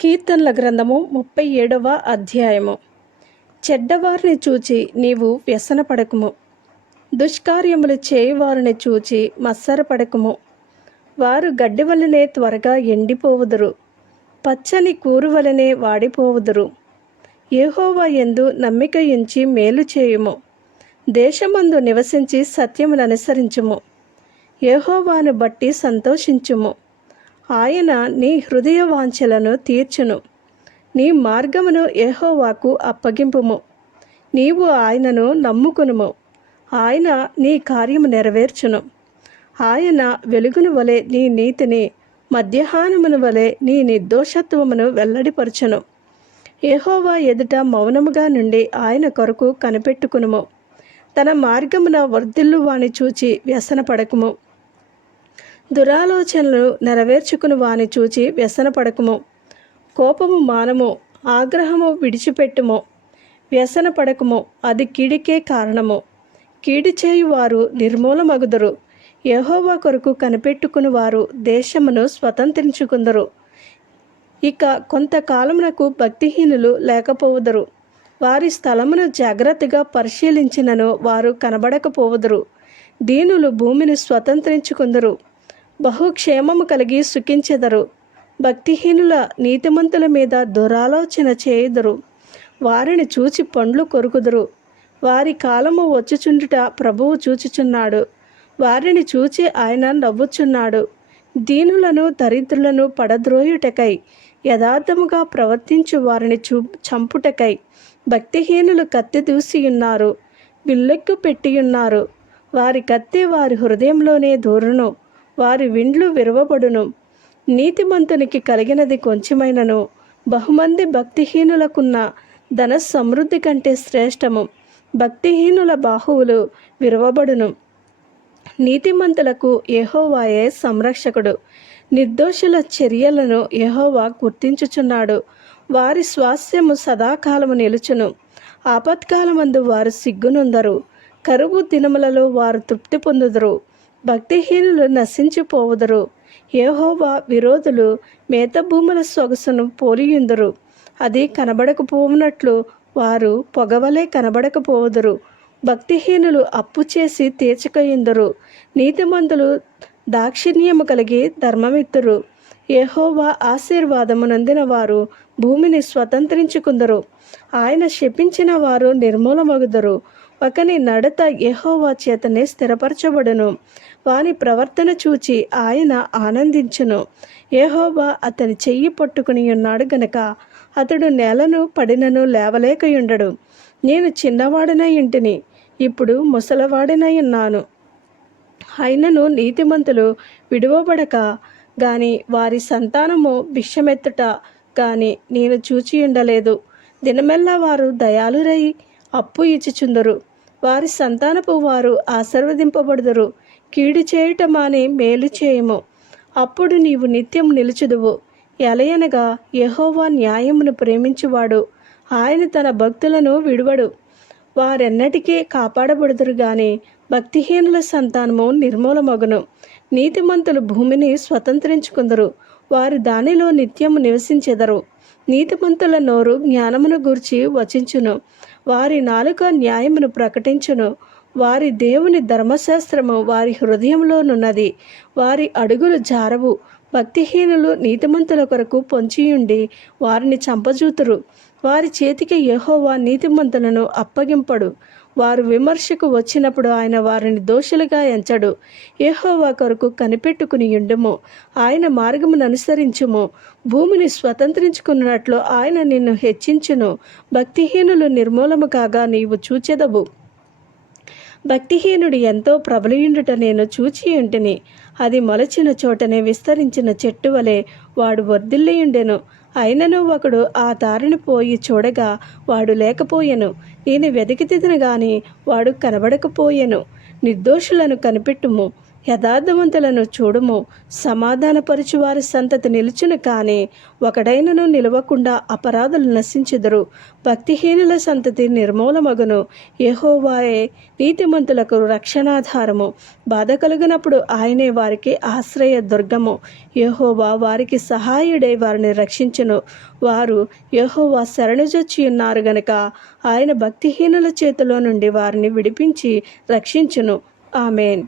కీర్తనల గ్రంథము 37వ అధ్యాయము. చెడ్డవారిని చూచి నీవు వ్యసనపడకుము, దుష్కార్యములు చేయువారిని చూచి మత్సరపడకుము. వారు గడ్డి వలనే త్వరగా ఎండిపోవుదురు, పచ్చని కూరు వలనే వాడిపోవుదురు. యెహోవా యందు నమ్మిక ఉంచి మేలు చేయుము, దేశమందు నివసించి సత్యమును అనుసరించుము. యెహోవాను బట్టి సంతోషించుము, ఆయన నీ హృదయ వాంఛలను తీర్చును. నీ మార్గమును యెహోవాకు అప్పగింపుము, నీవు ఆయనను నమ్ముకునుము, ఆయన నీ కార్యము నెరవేర్చును. ఆయన వెలుగును వలె నీ నీతిని, మధ్యాహ్నమును వలె నీ నిర్దోషత్వమును వెల్లడిపరచును. యెహోవా ఎదుట మౌనముగా నుండి ఆయన కొరకు కనిపెట్టుకునుము. తన మార్గమున వర్ధిల్లు వాని చూచి వ్యసనపడకుము, దురాలోచనలు నెరవేర్చుకుని వాని చూచి వ్యసనపడకుము. కోపము మానము, ఆగ్రహము విడిచిపెట్టుము. వ్యసనపడకుము, అది కీడికే కారణము. కీడి చేయువారు నిర్మూలమగుదురు. యెహోవా కొరకు కనిపెట్టుకుని వారు దేశమును స్వతంత్రించుకుందరు. ఇక కొంతకాలమునకు భక్తిహీనులు లేకపోవుదురు. వారి స్థలమును జాగ్రత్తగా పరిశీలించినను వారు కనబడకపోవుదురు. దీనులు భూమిని స్వతంత్రించుకుందరు, బహుక్షేమము కలిగి సుఖించెదరు. భక్తిహీనుల నీతిమంతుల మీద దురాలోచన చేయుదురు, వారిని చూచి పండ్లు కొరుకుదురు. వారి కాలము వచ్చుచుండుట ప్రభువు చూచుచున్నాడు, వారిని చూచి ఆయన నవ్వుచున్నాడు. దీనులను దరిద్రులను పడద్రోయుటకై, యథార్థముగా ప్రవర్తించు వారిని చంపుటకై భక్తిహీనులు కత్తి దూసియున్నారు, విల్లెక్కు పెట్టియున్నారు. వారి కత్తి వారి హృదయంలోనే దూరును, వారి విండ్లు విరవబడును. నీతిమంతునికి కలిగినది కొంచెమైనను బహుమంది భక్తిహీనులకున్న ధన సమృద్ధి కంటే శ్రేష్టము. భక్తిహీనుల బాహువులు విరవబడును. నీతిమంతులకు యెహోవాయే సంరక్షకుడు. నిర్దోషుల చర్యలను యెహోవా గుర్తించుచున్నాడు. వారి స్వాస్థ్యము సదాకాలము నిలుచును. ఆపత్కాలమందు వారు సిగ్గునొందరు, కరువు దినములలో వారు తృప్తి పొందుదురు. భక్తిహీనులు నశించిపోవుదురు. యెహోవా విరోధులు మేత భూముల సొగసును పోలియుందురు. అది కనబడకపోవునట్లు వారు పొగవలే కనబడకపోవుదురు. భక్తిహీనులు అప్పు చేసి తీర్చకయుందురు. నీతిమంతులు దాక్షిణ్యము కలిగి ధర్మమిత్తురు. యెహోవా ఆశీర్వాదము నొందిన వారు భూమిని స్వతంత్రించుకుందరు. ఆయన శపించిన వారు నిర్మూలమగుదురు. ఒకని నడత యెహోవా చేతనే స్థిరపరచబడును, వాని ప్రవర్తన చూచి ఆయన ఆనందించును. యెహోవా అతని చెయ్యి పట్టుకుని ఉన్నాడు గనుక అతడు నేలను పడినను లేవలేకయుండడు. నేను చిన్నవాడినై ఇంటిని, ఇప్పుడు ముసలవాడినై ఉన్నాను. అయినను నీతిమంతులు విడువబడక గాని వారి సంతానము భిక్షమెత్తుట గాని నేను చూచియుండలేదు. దినమెల్లా వారు దయాళురై అప్పు ఇచ్చుచుందరు. వారి సంతానపు వారు ఆశీర్వదింపబడుదురు. కీడు చేయుట మాని మేలు చేయుము, అప్పుడు నీవు నిత్యం నిలుచుదువు. ఎలయనగా యెహోవా న్యాయమును ప్రేమించువాడు, ఆయన తన భక్తులను విడువడు. వారెన్నటికీ కాపాడబడుదురు గాని భక్తిహీనుల సంతానము నిర్మూలమగును. నీతిమంతులు భూమిని స్వతంత్రించుకుందరు, వారు దానిలో నిత్యము నివసించెదరు. నీతిమంతుల నోరు జ్ఞానమును గూర్చి వచించును, వారి నాలుక న్యాయమును ప్రకటించును. వారి దేవుని ధర్మశాస్త్రము వారి హృదయంలోనున్నది, వారి అడుగులు జారవు. భక్తిహీనులు నీతిమంతుల కొరకు పొంచియుండి వారిని చంపజూతురు. వారి చేతికి యెహోవా నీతిమంతులను అప్పగింపడు. వారు విమర్శకు వచ్చినప్పుడు ఆయన వారిని దోషులుగా ఎంచడు. యెహోవా కొరకు కనిపెట్టుకుని యుండుము, ఆయన మార్గమును అనుసరించుము. భూమిని స్వతంత్రించుకున్నట్లు ఆయన నిన్ను హెచ్చించును. భక్తిహీనులు నిర్మూలము కాగా నీవు చూచెదవు. భక్తిహీనుడు ఎంతో ప్రబలియుండుట నేను చూచియుంటిని. అది మొలచిన చోటనే విస్తరించిన చెట్టు వలె వాడు వర్ధిల్లియుండెను. అయినను ఒకడు ఆ దారిని పోయి చూడగా వాడు లేకపోయెను. నేను వెతికితిని గాని వాడు కనబడకపోయెను. నిర్దోషులను కనిపెట్టుము, యథార్థవంతులను చూడుము. సమాధానపరచు వారి సంతతి నిలుచును, కానీ ఒకడైనను నిలవకుండా అపరాధులు నశించుదురు. భక్తిహీనుల సంతతి నిర్మూలమగును. యెహోవాయే నీతిమంతులకు రక్షణాధారము. బాధ కలుగునప్పుడు ఆయనే వారికి ఆశ్రయ దుర్గము. యెహోవా వారికి సహాయుడై వారిని రక్షించును. వారు యెహోవా శరణుజొచ్చి ఉన్నారు గనుక ఆయన భక్తిహీనుల చేతిలో నుండి వారిని విడిపించి రక్షించును. ఆమేన్.